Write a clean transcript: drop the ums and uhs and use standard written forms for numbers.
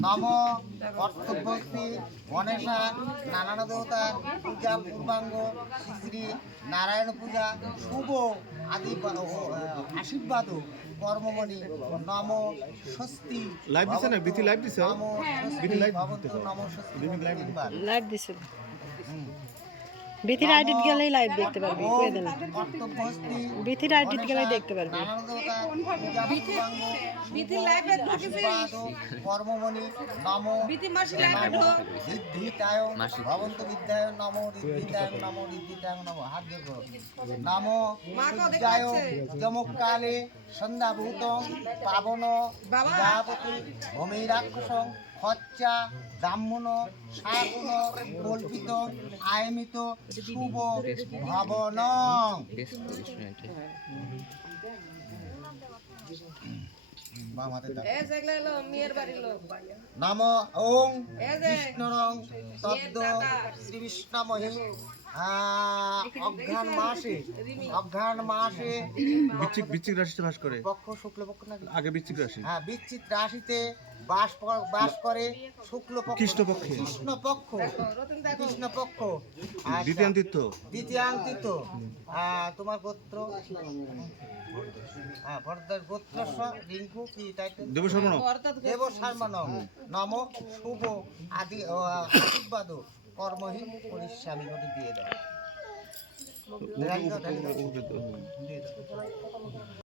নম অর্থভক্তি গণেশা নানান দেবতা পূজা পূর্বাঙ্গ শ্রী শ্রী নারায়ণ পূজা শুভ আদি আশীর্বাদ কর্মমণি নম স্বস্তি লাইভ দিছে না বিথি লাইভ দিছে নম স্বস্তি ভবন্তু নম স্বস্তি তিনবার লাইভ দিছিল বিথির আইডিট গেলেই লাইভ দেখতে পারবি কই দেন বিথির আইডিট গেলেই দেখতে পারবি বিথি লাইভে ঢুকেছে কর্মমণি নম বিথি মাসি লাইভে ঢোক ঋদ্ধিতায় ভবন্তু বিদ্যায় নম ঋদ্ধিতায় নম ঋদ্ধিতায় নম হাত দিয়ে করো নম সূর্যায় যমকালে সন্ধ্যাভূতং পাবন বিদ্যাপতি ভূমিরাক্ষসং খচ্চা ব্রাহ্মণ শাকুন কল্পিত আয়মিত শুভ ভবন নম ওং বিষ্ণুরং তদ্দ শ্রী বিষ্ণমহি অঘ্রাণ মাসে বৃশ্চিক রাশিতে বাস করে পক্ষ শুক্লপক্ষ নাকি আগে বৃশ্চিক রাশি হ্যাঁ বৃশ্চিক রাশিতে বাস করে শুক্লপক্ষ কৃষ্ণপক্ষে কৃষ্ণপক্ষ দ্বিতীয়ান্তিত্ব তোমার গোত্র ভরদার গোত্র রিঙ্কু কি টাইটেল দেব শর্মণ নম শুভ আদি আশীর্বাদ কর্মহীন পরিশ্রামী দিয়ে দেয়